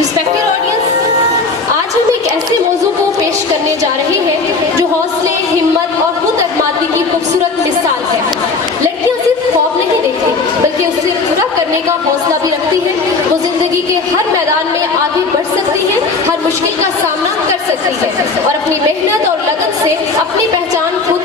Respected audience, आज हम एक ऐसे मौजू को पेश करने जा रहे हैं जो हौसले, हिम्मत और खुद एतमादी की खूबसूरत मिसाल है। लड़कियां सिर्फ ख्वाब नहीं देखती बल्कि उसे पूरा करने का हौसला भी रखती हैं। वो जिंदगी के हर मैदान में आगे बढ़ सकती हैं, हर मुश्किल का सामना कर सकती है और अपनी मेहनत और लगन से अपनी पहचान खुद